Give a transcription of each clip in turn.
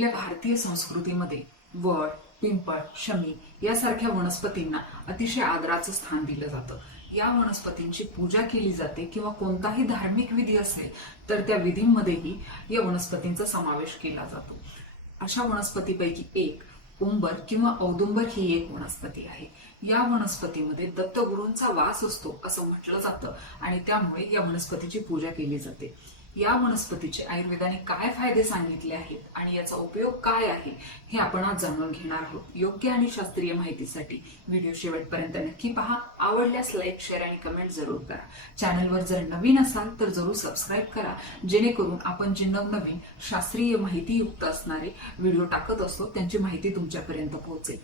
आपल्या भारतीय संस्कृतीमध्ये वड पिंपळ शमी यासारख्या वनस्पतींना अतिशय आदराचं स्थान दिलं जातं. या वनस्पतींची पूजा केली जाते किंवा कोणताही धार्मिक विधी असेल तर त्या विधींमध्येही या वनस्पतींचा समावेश केला जातो. अशा वनस्पतीपैकी एक उंबर किंवा औदुंबर ही एक वनस्पती आहे. या वनस्पतीमध्ये दत्तगुरूंचा वास असतो असं म्हटलं जातं आणि त्यामुळे या वनस्पतीची पूजा केली जाते. या वनस्पतीचे आयुर्वेदाने काय फायदे सांगितले आहेत आणि याचा उपयोग काय आहे हे आपण आज जाणून घेणार आहोत. योग्य आणि शास्त्रीय माहितीसाठी व्हिडिओ शेवटपर्यंत नक्की पहा. आवडल्यास लाईक शेअर आणि कमेंट जरूर करा. चॅनलवर जर नवीन असाल तर जरूर सबस्क्राईब करा. जेणेकरून आपण जे नवनवीन शास्त्रीय माहितीयुक्त असणारे व्हिडिओ टाकत असतो त्यांची माहिती तुमच्यापर्यंत पोहोचेल.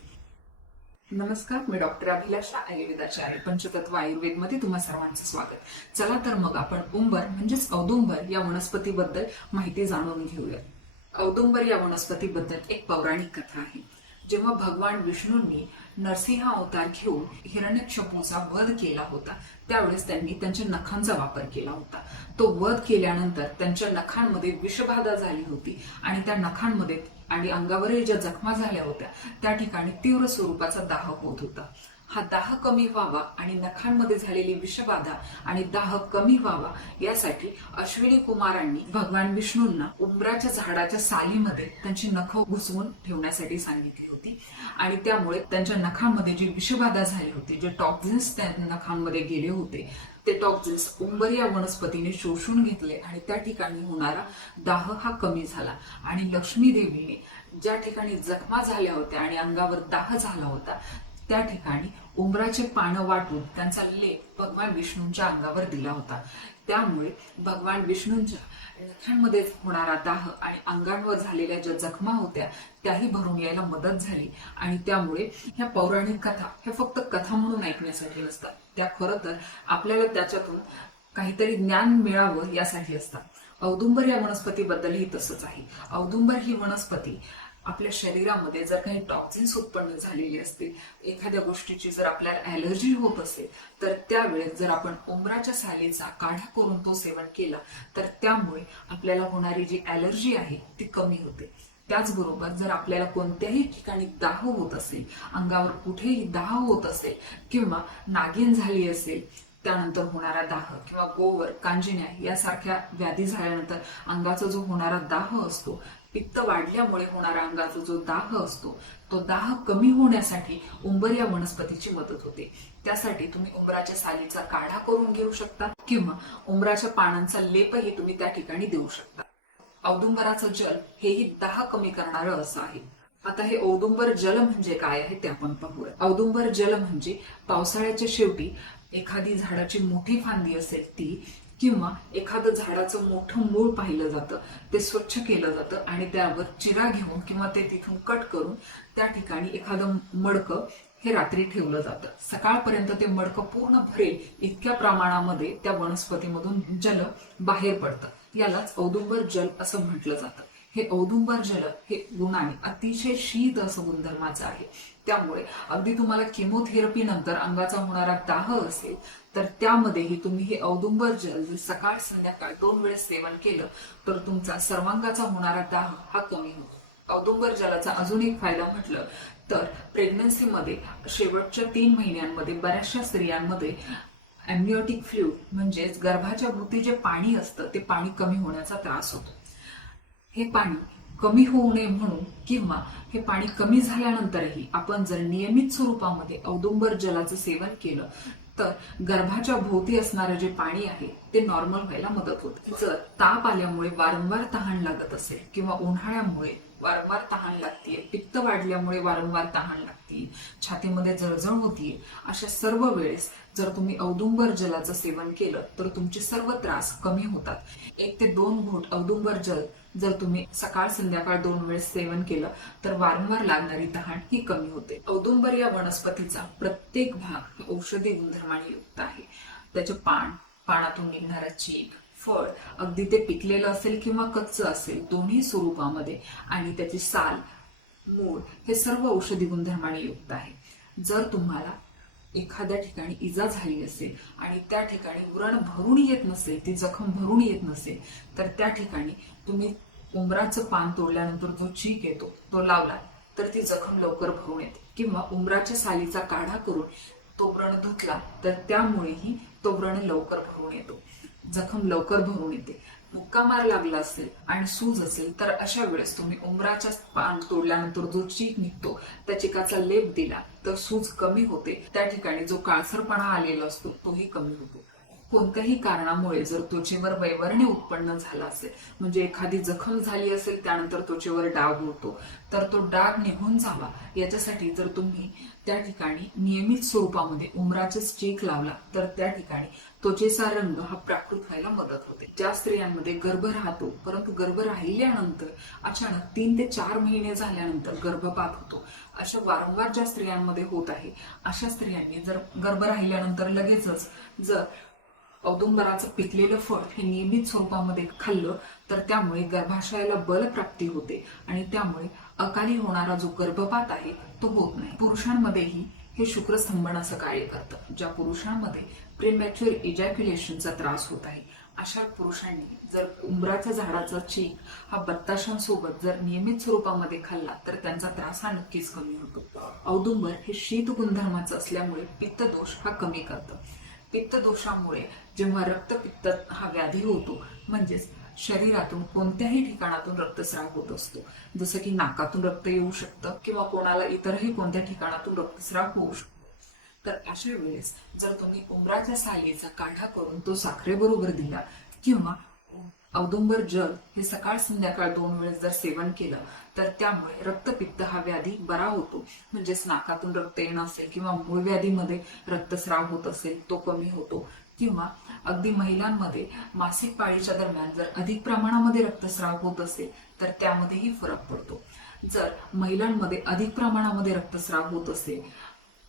नमस्कार मी डॉक्टर अभिलाषा आयुर्वेदाचार्य पंचतत्व आयुर्वेदमध्ये तुम्हा सर्वांचं स्वागत. चला तर मग आपण उंबर म्हणजेच औदुंबर या वनस्पतीबद्दल माहिती जाणून घेऊया. औदुंबर या वनस्पतीबद्दल एक पौराणिक कथा आहे. जेव्हा भगवान विष्णूंनी नरसिंह अवतार घेऊन हिरण्यक्षपूचा वध केला होता त्यावेळेस त्यांनी त्यांच्या नखांचा वापर केला होता. तो वध केल्यानंतर त्यांच्या नखांमध्ये विषबाधा झाली होती आणि त्या नखांमध्ये आणि अंगावरही ज्या जखमा झाल्या होत्या त्या ठिकाणी तीव्र स्वरूपाचा दाह होत होता. हा दाह कमी व्हावा आणि नखांमध्ये झालेली विषबाधा आणि दाह कमी व्हावा यासाठी अश्विनी कुमारांनी भगवान विष्णूंना उंबराच्या झाडाच्या सालीमध्ये त्यांची नख घुसवून ठेवण्यासाठी सांगितली होती. आणि त्यामुळे त्यांच्या नखांमध्ये जी विषबाधा झाली होती जे टॉक्झिन्स त्या नखांमध्ये गेले होते ते टॉक्झिन्स उंबर या वनस्पतीने शोषून घेतले आणि त्या ठिकाणी होणारा दाह हा कमी झाला. आणि लक्ष्मी देवीने ज्या ठिकाणी जखमा झाल्या होत्या आणि अंगावर दाह झाला होता त्या ठिकाणी उंबराचे पानं वाटून त्यांचा लेप भगवान विष्णूंच्या अंगावर दिला होता. त्यामुळे भगवान विष्णूंच्या नखांमध्ये होणारा दाह आणि अंगांवर झालेल्या ज्या जखमा होत्या त्याही भरून यायला मदत झाली. आणि त्यामुळे ह्या पौराणिक कथा ह्या फक्त कथा म्हणून ऐकण्यासाठी नसतात. त्या खरं तर आपल्याला त्याच्यातून काहीतरी ज्ञान मिळावं यासाठी असतात. औदुंबर या वनस्पतीबद्दलही तसंच आहे. औदुंबर ही वनस्पती आपल्या शरीरामध्ये जर काही टॉक्झिन्स उत्पन्न झालेली असतील एखाद्या गोष्टीची जर आपल्याला ॲलर्जी होत असेल तर त्यावेळेस जर आपण उंबराच्या सालीचा काढा करून तो सेवन केला तर त्यामुळे आपल्याला होणारी जी ॲलर्जी आहे ती कमी होते. त्याचबरोबर जर आपल्याला कोणत्याही ठिकाणी दाह होत असेल अंगावर कुठेही दाह होत असेल किंवा नागिन झाली असेल त्यानंतर होणारा दाह किंवा गोवर कांजिण्या यासारख्या व्याधी झाल्यानंतर अंगाचा जो होणारा दाह असतो पित्त वाढल्यामुळे होणारा अंगाचा जो दाह असतो तो दाह कमी होण्यासाठी उंबर या वनस्पतीची मदत होते. त्यासाठी तुम्ही उंबराच्या सालीचा काढा करून घेऊ शकता किंवा उंबराच्या पानांचा लेपही तुम्ही त्या ठिकाणी देऊ शकता. औदुंबराचं जल हेही दाह कमी करणारं असं आहे. आता हे औदुंबर जल म्हणजे काय आहे ते आपण पाहूया. औदुंबर जल म्हणजे पावसाळ्याच्या शेवटी एखादी झाडाची मोठी फांदी असेल ती किंवा एखादं झाडाचं मोठं मूळ पाहिलं जातं ते स्वच्छ केलं जातं आणि त्यावर चिरा घेऊन किंवा ते तिथून कट करून त्या ठिकाणी एखादं मडकं हे रात्री ठेवलं जातं. सकाळपर्यंत ते मडकं पूर्ण भरेल इतक्या प्रमाणामध्ये त्या वनस्पतीमधून जल बाहेर पडतं. यालाच औदुंबर जल असं म्हटलं जातं. हे औदुंबर जल हे गुणाने अतिशय शीत असं गुणधर्माचं आहे. त्यामुळे अगदी तुम्हाला केमोथेरपी नंतर अंगाचा होणारा दाह असेल तर त्यामध्येही तुम्ही हे औदुंबर जल जर सकाळ संध्याकाळ दोन वेळेस सेवन केलं तर तुमचा सर्वांगाचा होणारा दाह हा कमी होतो. औदुंबर जलाचा अजून एक फायदा म्हटलं तर प्रेग्नन्सीमध्ये शेवटच्या तीन महिन्यांमध्ये बऱ्याचशा स्त्रियांमध्ये अम्निओटिक फ्लूइड म्हणजेच गर्भाच्या भोवती जे पाणी असतं ते पाणी कमी होण्याचा त्रास होतो. हे पाणी कमी होऊ नये म्हणून किंवा हे पाणी कमी झाल्यानंतरही आपण जर नियमित स्वरूपामध्ये औदुंबर जलाचं सेवन केलं तर गर्भाच्या भोवती असणारं जे पाणी आहे ते नॉर्मल व्हायला मदत होते. जर ताप आल्यामुळे वारंवार तहान लागत असेल किंवा उन्हाळ्यामुळे वारंवार तहान लागतीये पित्त वाढल्यामुळे वारंवार तहान लागतीये छातीमध्ये जळजळ होतीये अशा सर्व वेळेस जर तुम्ही औदुंबर जलाचं सेवन केलं तर तुमचे सर्व त्रास कमी होतात. एक ते दोन घोट औदुंबर जल जर तुम्ही सकाळ संध्याकाळ दोन वेळेस सेवन केलं तर वारंवार लागणारी तहान ही कमी होते. औदुंबर या वनस्पतीचा प्रत्येक भाग औषधी गुणधर्माने युक्त आहे. त्याचे पान पानातून निघणारा चीक फळ अगदी ते पिकलेलं असेल किंवा कच्चं असेल दोन्ही स्वरूपामध्ये आणि त्याची साल मूळ हे सर्व औषधी गुणधर्माने युक्त आहे. जर तुम्हाला एखाद्या ठिकाणी इजा झाली असेल आणि त्या ठिकाणी व्रण भरून येत नसेल ती जखम भरून येत नसेल तर त्या ठिकाणी तुम्ही उंबराचं पान तोडल्यानंतर जो चीक येतो तो लावला तर ती जखम लवकर भरून येते. किंवा उंबराच्या सालीचा काढा करून तो व्रण धुतला तर त्यामुळेही तो व्रण लवकर भरून येतो. जखम लवकर भरून येते. मुक्कामार लागला असेल आणि सूज असेल तर अशा वेळेस तुम्ही उमराच्या पान तोडल्यानंतर जो चीक निघतो त्या चिकाचा लेप दिला तर सूज कमी होते. त्या ठिकाणी जो काळसरपणा आलेला असतो तोही कमी होतो. कोणत्याही कारणामुळे जर त्वचेवर वैवर्ण्य उत्पन्न झाला असेल म्हणजे एखादी जखम झाली असेल त्यानंतर त्वचेवर डाग होतो तर तो डाग निघून जावा. याच्यासाठी जर तुम्ही त्या ठिकाणी नियमित स्वरूपामध्ये उमराचे स्टिक लावला तर त्या ठिकाणी त्वचेचा रंग हा प्राकृत व्हायला मदत होते. ज्या स्त्रियांमध्ये गर्भ राहतो परंतु गर्भ राहिल्यानंतर अचानक तीन ते चार महिने झाल्यानंतर गर्भपात होतो. अशा वारंवार ज्या स्त्रियांमध्ये होत आहे अशा स्त्रियांनी जर गर्भ राहिल्यानंतर लगेचच जर औदुंबराचं पिकलेलं फळ हे नियमित स्वरूपामध्ये खाल्लं तर त्यामुळे गर्भाशयाला बलप्राप्ती होते आणि त्यामुळे अकाली होणारा जो गर्भपात आहे तो होत नाही. पुरुषांमध्येही हे शुक्र शुक्रस्तंभनाचं कार्य करतं ज्या पुरुषांमध्ये प्रेमॅच्युअर इजॅक्युलेशनचा त्रास होत आहे. अशा पुरुषांनी जर उंबराच्या झाडाचा चीक हा बत्ताशांसोबत जर नियमित स्वरूपामध्ये खाल्ला तर त्यांचा त्रास हा नक्कीच कमी होतो. औदुंबर हे शीत गुणधर्माचं असल्यामुळे पित्तदोष हा कमी करतं. पित्तदोषामुळे जेव्हा रक्तपित्त हा व्याधी होतो म्हणजेच शरीरातून कोणत्याही ठिकाणातून रक्तस्राव होत असतो. जसं की नाकातून रक्त येऊ शकतं किंवा कोणाला इतरही कोणत्या ठिकाणातून रक्तस्राव होऊ शकतो. तर अशा वेळेस जर तुम्ही उमराच्या सालीचा काढा करून तो साखरेबरोबर दिला किंवा औदुंबर जल हे सकाळ संध्याकाळ दोन वेळेस जर सेवन केलं तर त्यामुळे रक्तपित्त हा व्याधी बरा होतो. म्हणजेच नाकातून रक्त येणं असेल किंवा मूळ व्याधीमध्ये रक्तस्राव होत असेल तो कमी होतो. किंवा अगदी महिलांमध्ये मासिक पाळीच्या दरम्यान जर अधिक प्रमाणामध्ये रक्तस्राव होत असेल तर त्यामध्येही फरक पडतो. जर महिलांमध्ये अधिक प्रमाणामध्ये रक्तस्राव होत असेल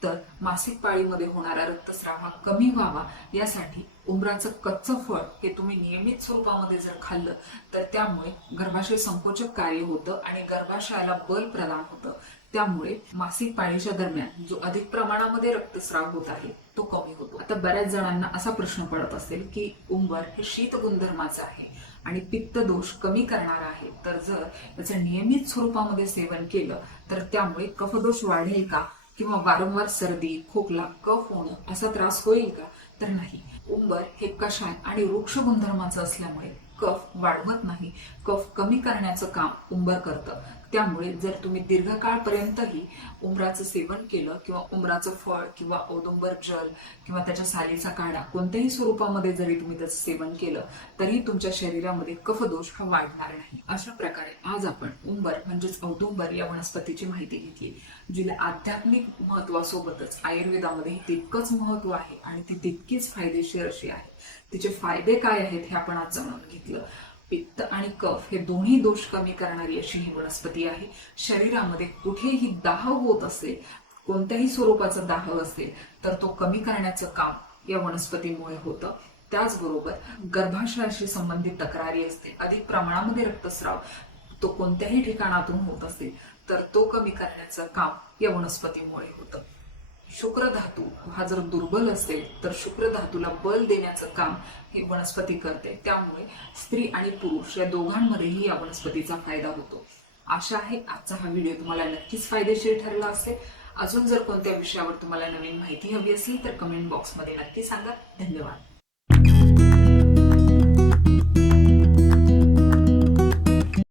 तर मासिक पाळीमध्ये होणारा रक्तस्राव हा कमी व्हावा यासाठी उमराचं कच्चं फळ हे तुम्ही नियमित स्वरूपामध्ये जर खाल्लं तर त्यामुळे गर्भाशय संकोचक कार्य होतं आणि गर्भाशयाला बल प्रदान होतं. त्यामुळे मासिक पाळीच्या दरम्यान जो अधिक प्रमाणामध्ये रक्तस्राव होत आहे तो कमी होतो. आता बऱ्याच जणांना असा प्रश्न पडत असेल की उंबर हे शीत गुणधर्माचं आहे आणि पित्त दोष कमी करणार आहे तर जर याचं नियमित स्वरूपामध्ये सेवन केलं तर त्यामुळे कफदोष वाढेल का? किंवा वारंवार सर्दी खोकला कफ होणं असा त्रास होईल का? तर नाही. उंबर हे कषाय आणि वृक्ष गुणधर्माचं असल्यामुळे कफ वाढवत नाही. कफ कमी करण्याचं काम उंबर करतं. त्यामुळे जर तुम्ही दीर्घकाळपर्यंतही उमराचं सेवन केलं किंवा उमराचं फळ किंवा औदुंबर जल किंवा त्याच्या सालीचा काढा कोणत्याही स्वरूपामध्ये जरी तुम्ही त्याचं सेवन केलं तरी तुमच्या शरीरामध्ये कफदोष हा वाढणार नाही. अशा प्रकारे आज आपण उंबर म्हणजेच औदुंबर या वनस्पतीची माहिती घेतली. जिला आध्यात्मिक महत्वासोबतच आयुर्वेदामध्ये तितकंच महत्त्व आहे आणि ती तितकीच फायदेशीर अशी आहे. तिचे फायदे काय आहेत हे आपण आज जाणून घेतलं. पित्त आणि कफ हे दोन्ही दोष कमी करणारी अशी ही वनस्पती आहे. शरीरामध्ये कुठेही दाह होत असेल कोणत्याही स्वरूपाचा दाह असेल तर तो कमी करण्याचं काम या वनस्पतीमुळे होतं. त्याचबरोबर गर्भाशयाशी संबंधित तक्रारी असते. अधिक प्रमाणामध्ये रक्तस्राव तो कोणत्याही ठिकाणातून होत असेल तर तो कमी करण्याचं काम या वनस्पतीमुळे होतं. शुक्र धातू हा जर दुर्बल असेल तर शुक्र धातूला बल देण्याचं काम ही वनस्पती करते. त्यामुळे स्त्री आणि पुरुष या दोघांमध्येही या वनस्पतीचा फायदा होतो. आशा आहे आजचा हा व्हिडिओ तुम्हाला नक्कीच फायदेशीर ठरला असेल. अजून जर कोणत्या विषयावर तुम्हाला नवीन माहिती हवी असेल तर कमेंट बॉक्समध्ये नक्की सांगा. धन्यवाद.